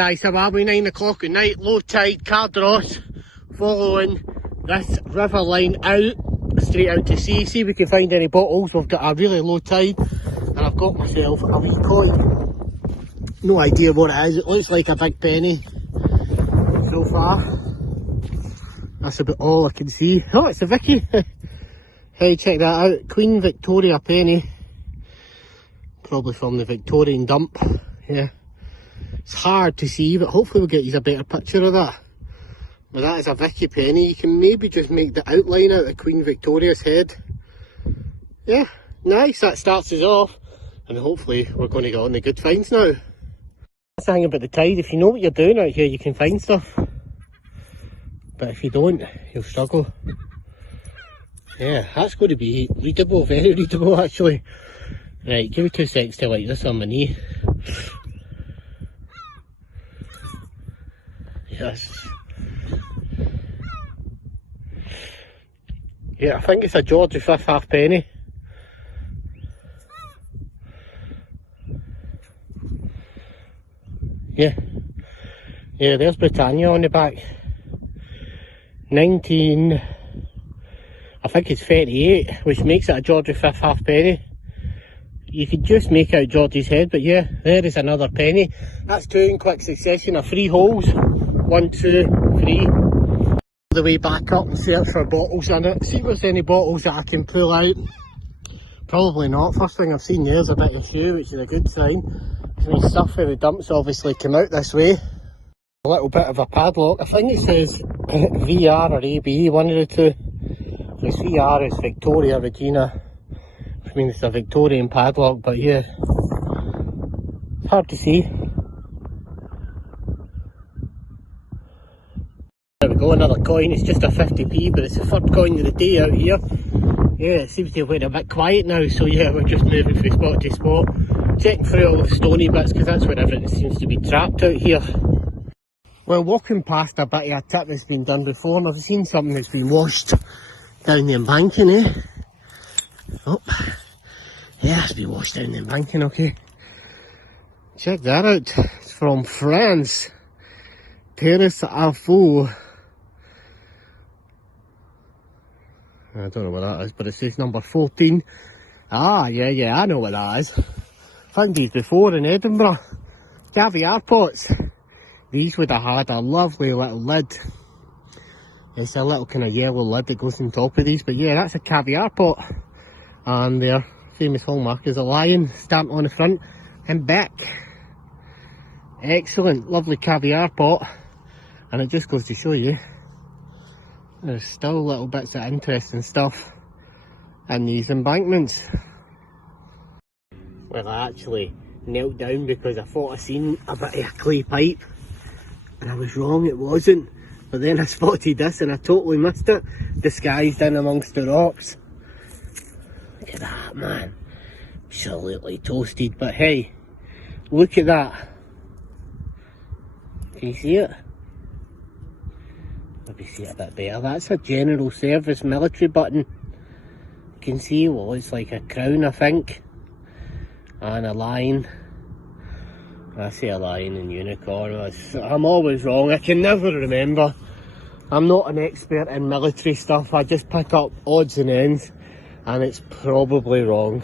guys, how are we? 9 o'clock at night, low tide, Cardross, following this river line out, straight out to sea. See if we can find any bottles. We've got a really low tide, and I've got myself a wee coin. No idea what it is, it looks like a big penny so far. That's about all I can see. Oh, it's a Vicky. Hey, check that out, Queen Victoria penny. Probably from the Victorian dump, yeah. It's hard to see, but hopefully we'll get you a better picture of that. But that is a Vicky penny. You can maybe just make the outline out of Queen Victoria's head. Yeah, nice, that starts us off. And hopefully we're going to get on the good finds now. That's the thing about the tide, if you know what you're doing out here, you can find stuff. But if you don't, you'll struggle. Yeah, that's going to be readable, very readable actually. Right, give me 2 seconds to light this on my knee. Yes. Yeah, I think it's a George V halfpenny. Yeah. Yeah, there's Britannia on the back. 19... I think it's 38, which makes it a George V halfpenny. You could just make out George's head, but yeah, there is another penny. That's 2 in quick succession of 3 holes. 1, 2, 3. All the way back up and search for bottles in it. See if there's any bottles that I can pull out. Probably not. First thing I've seen there is a bit of shoe, which is a good sign. Some stuff in the dumps obviously come out this way. A little bit of a padlock. I think it says VR or AB, one of the two. This VR is Victoria Regina. I mean, it's a Victorian padlock, but yeah, it's hard to see. There we go, another coin. It's just a 50p, but it's the third coin of the day out here. Yeah, it seems to have went a bit quiet now, so yeah, we're just moving from spot to spot. Checking through all the stony bits, because that's where everything seems to be trapped out here. Well, walking past a bit of a tip that's been done before, and I've seen something that's been washed down the embankment, eh? Oh, yeah, it's been washed down the embankment, okay. Check that out, it's from France. Terrace Arfo. I don't know what that is, but it says number 14. Ah, yeah, I know what that is. Found these before in Edinburgh. Caviar pots. These would have had a lovely little lid. It's a little kind of yellow lid that goes on top of these, but yeah, that's a caviar pot. And their famous hallmark is a lion stamped on the front and back. Excellent, lovely caviar pot. And it just goes to show you, there's still little bits of interesting stuff in these embankments. Well, I actually knelt down because I thought I seen a bit of a clay pipe. And I was wrong, it wasn't. But then I spotted this and I totally missed it, disguised in amongst the rocks. Look at that, man. Absolutely toasted, but hey, look at that. Can you see it? Maybe see it a bit better. That's a general service military button. You can see what looks like a crown, I think. And a lion. I say a lion and unicorn. I'm always wrong. I can never remember. I'm not an expert in military stuff. I just pick up odds and ends. And it's probably wrong.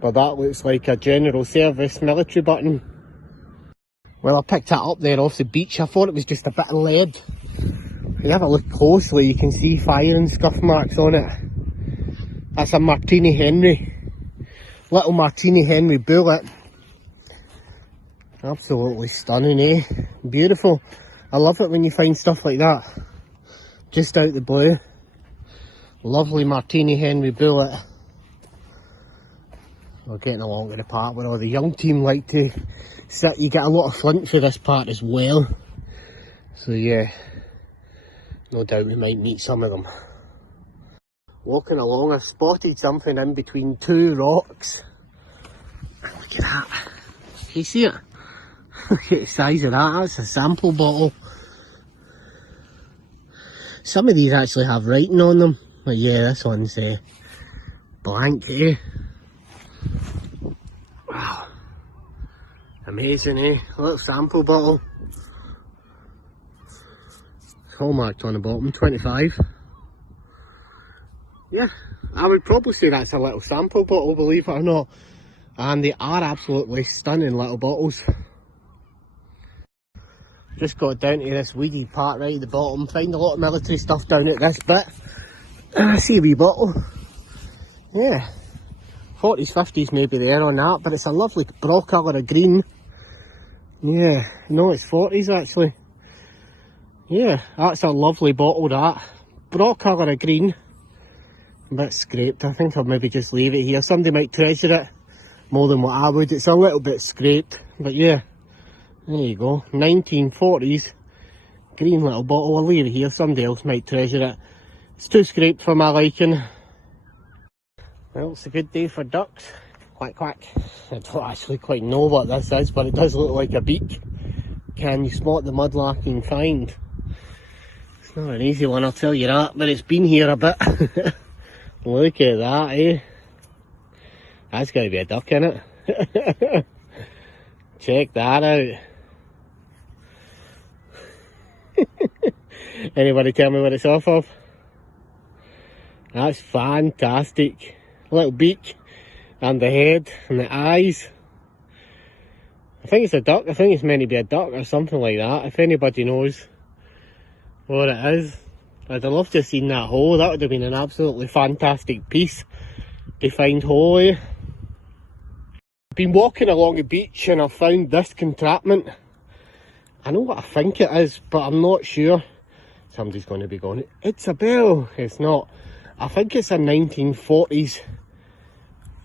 But that looks like a general service military button. Well, I picked that up there off the beach. I thought it was just a bit of lead. If you have a look closely, you can see firing scuff marks on it. That's a Martini Henry. Little Martini Henry bullet. Absolutely stunning, eh? Beautiful. I love it when you find stuff like that. Just out the blue. Lovely Martini Henry bullet. We're getting along to the part where all the young team like to sit. You get a lot of flint for this part as well. So yeah, no doubt we might meet some of them. Walking along, I've spotted something in between 2 rocks. Look at that. Can you see it? Look at the size of that. That's a sample bottle. Some of these actually have writing on them. But yeah, this one's blank, eh? Wow. Amazing, eh? A little sample bottle. Hallmarked on the bottom, 25. Yeah, I would probably say that's a little sample bottle, believe it or not. And they are absolutely stunning little bottles. Just got down to this weedy part right at the bottom. Find a lot of military stuff down at this bit. And I see a wee bottle. Yeah, 40s, 50s maybe there on that, but it's a lovely braw colour of green. Yeah, no, it's 40s actually. Yeah, that's a lovely bottle, that. Braw colour of green. A bit scraped. I think I'll maybe just leave it here. Somebody might treasure it more than what I would. It's a little bit scraped, but yeah. There you go, 1940s green little bottle. I'll leave it here, somebody else might treasure it. It's too scraped for my liking. Well, it's a good day for ducks. Quack quack. I don't actually quite know what this is, but it does look like a beak. Can you spot the mudlarking find? It's not an easy one, I'll tell you that, but it's been here a bit. Look at that, eh? That's got to be a duck in it. Check that out. Anybody tell me what it's off of? That's fantastic. Little beak and the head and the eyes. I think it's a duck. I think it's meant to be a duck or something like that. If anybody knows what it is, I'd have loved to have seen that hole. That would have been an absolutely fantastic piece to find hole, eh? I've been walking along the beach and I've found this contraption. I know what I think it is, but I'm not sure. Somebody's going to be going, it's a bell. It's not. I think it's a 1940s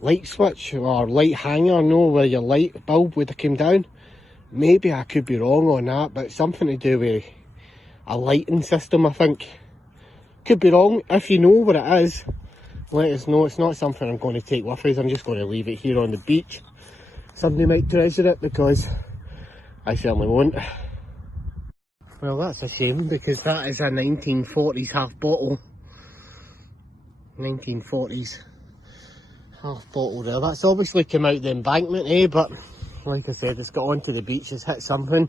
light switch or light hanger, no, where your light bulb would have come down. Maybe I could be wrong on that, but it's something to do with a lighting system, I think. Could be wrong. If you know what it is, let us know. It's not something I'm going to take with us. I'm just going to leave it here on the beach. Somebody might treasure it, because I certainly won't. Well, that's a shame, because that is a 1940s half bottle. 1940s half bottle there. That's obviously come out the embankment, eh? But like I said, it's got onto the beach, it's hit something,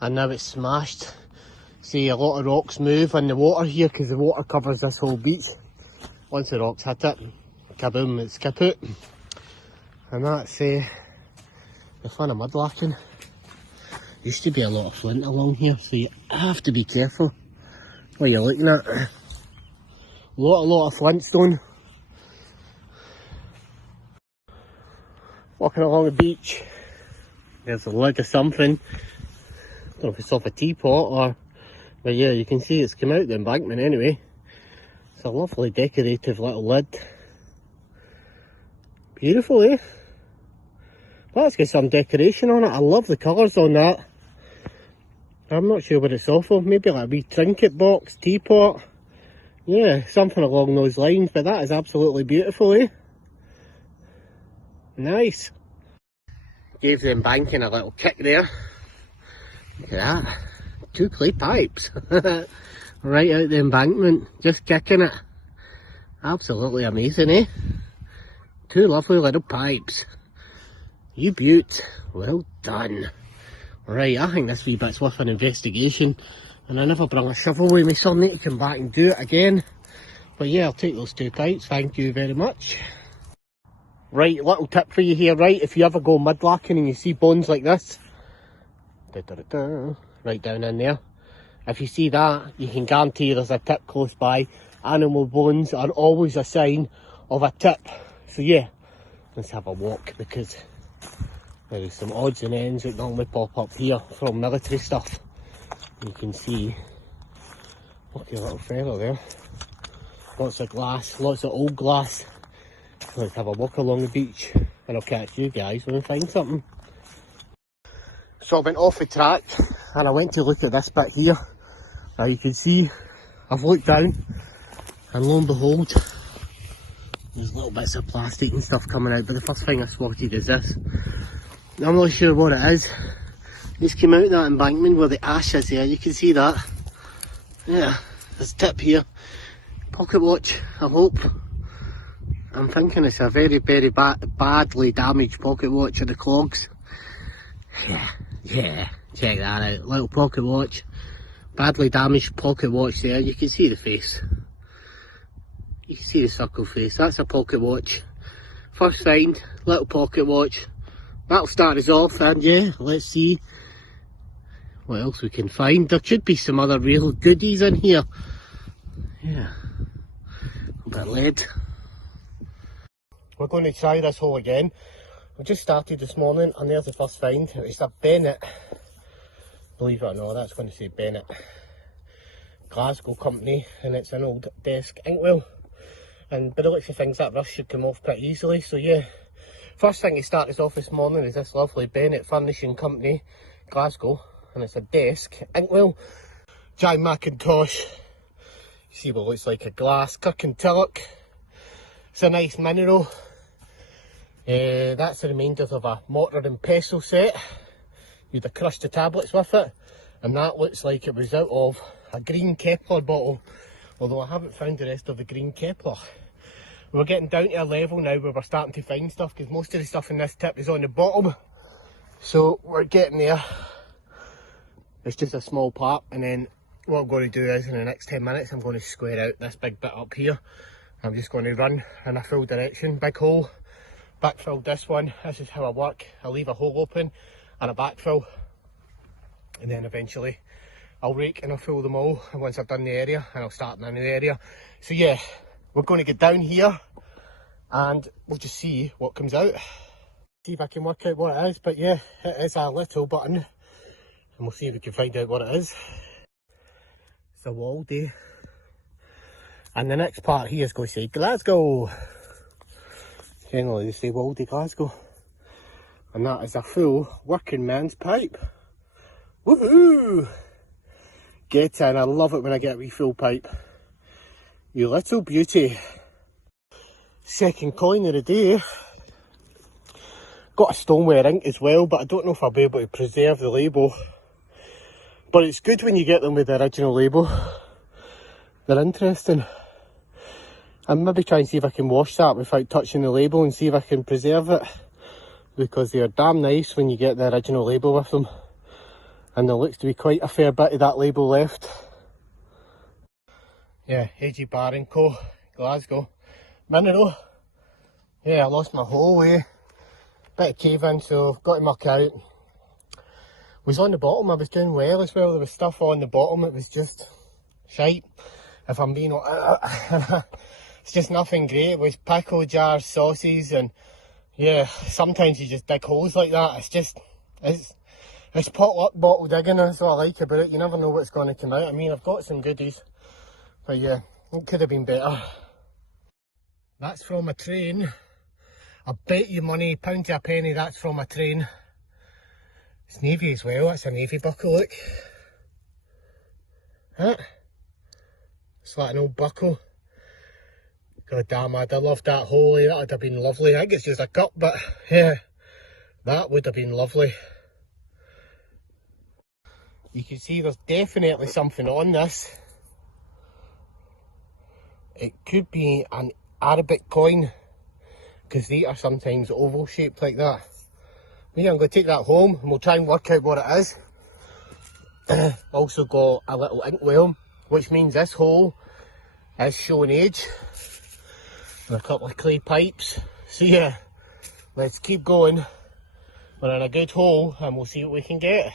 and now it's smashed. See, a lot of rocks move in the water here, because the water covers this whole beach. Once the rocks hit it, kaboom, it's kaput. And that's the fun of mudlarking. Used to be a lot of flint along here, so you have to be careful what you're looking at. A lot of flintstone. Walking along the beach, there's a lid of something. I don't know if it's off a teapot or, but yeah, you can see it's come out the embankment anyway. It's a lovely decorative little lid. Beautiful, eh? That's got some decoration on it. I love the colours on that. I'm not sure what it's off of. Maybe like a wee trinket box, teapot. Yeah, something along those lines. But that is absolutely beautiful, eh? Nice. Gave the embanking a little kick there. Look at that. 2 clay pipes. Right out the embankment. Just kicking it. Absolutely amazing, eh? 2 lovely little pipes. You beaut. Well done. Right, I think this wee bit's worth an investigation. And I never bring a shovel with me, so I'll need to come back and do it again. But yeah, I'll take those 2 pipes. Thank you very much. Right, little tip for you here, right? If you ever go mudlarking and you see bones like this, right down in there. If you see that, you can guarantee there's a tip close by. Animal bones are always a sign of a tip. So yeah, let's have a walk, because there's some odds and ends that normally pop up here from military stuff. You can see, look at a little fella there. Lots of glass, lots of old glass. Let's have a walk along the beach, and I'll catch you guys when I find something. So I went off the track and I went to look at this bit here. Now you can see, I've looked down, and lo and behold, there's little bits of plastic and stuff coming out, but the first thing I spotted is this. I'm not sure what it is. It's came out that embankment where the ash is there, you can see that. Yeah, there's a tip here. Pocket watch, I hope. I'm thinking it's a very badly damaged pocket watch of the clogs. Yeah, check that out. Little pocket watch. Badly damaged pocket watch there. You can see the face. You can see the circle face. That's a pocket watch. First find, little pocket watch. That'll start us off, and yeah, let's see what else we can find. There should be some other real goodies in here. Yeah, a bit of lead. We're going to try this hole again. We just started this morning, and there's the first find. It's a Bennett. Believe it or not, that's going to say Bennett. Glasgow company, and it's an old desk inkwell. And by the looks of things, that rust should come off pretty easily. So yeah, first thing to start us off this morning is this lovely Bennett Furnishing Company, Glasgow, and it's a desk inkwell. Jai Macintosh. You see what looks like a glass Kirkintilloch. It's a nice mineral. That's the remainders of a mortar and pestle set. You'd have crushed the tablets with it, and that looks like it was out of a green Kepler bottle, although I haven't found the rest of the green Kepler. We're getting down to a level now where we're starting to find stuff, because most of the stuff in this tip is on the bottom, so we're getting there. It's just a small part, and then what I'm going to do is in the next 10 minutes I'm going to square out this big bit up here. I'm just going to run in a full direction, big hole, backfill this one. This is how I work. I leave a hole open and a backfill, and then eventually I'll rake and I'll fill them all, and once I've done the area, and I'll start in a new area. So yeah, we're going to get down here and we'll just see what comes out. See if I can work out what it is, but yeah, it is a little button, and we'll see if we can find out what it is. It's a Waldy, and the next part here is going to say Glasgow. Generally they say Waldy Glasgow, and that is a full working man's pipe. Woohoo! Get in, I love it when I get a wee full pipe. You little beauty. Second coin of the day. Got a stoneware ink as well, but I don't know if I'll be able to preserve the label. But it's good when you get them with the original label. They're interesting. I'll maybe try and see if I can wash that without touching the label and see if I can preserve it. Because they are damn nice when you get the original label with them. And there looks to be quite a fair bit of that label left. Yeah, A.G. Bar & Co, Glasgow. Mineral. Yeah, I lost my whole way. Bit of cave in, so got to muck out. Was on the bottom, I was doing well as well. There was stuff on the bottom, it was just shite. If I'm being it's just nothing great. It was pickle jars, sauces, and yeah, sometimes you just dig holes like that. It's just, it's potluck bottle digging, that's what I like about it. You never know what's going to come out. I mean, I've got some goodies, but yeah, it could have been better. That's from a train. I bet you money, pound to a penny, that's from a train. It's navy as well, that's a navy buckle, look. Huh? It's like an old buckle. God damn, I'd have loved that hole, that would have been lovely. I think it's just a cup, but yeah, that would have been lovely. You can see there's definitely something on this. It could be an Arabic coin, because they are sometimes oval shaped like that. But yeah, I'm going to take that home and we'll try and work out what it is. Also got a little inkwell, which means this hole is showing age. And a couple of clay pipes. So yeah, let's keep going. We're in a good hole and we'll see what we can get.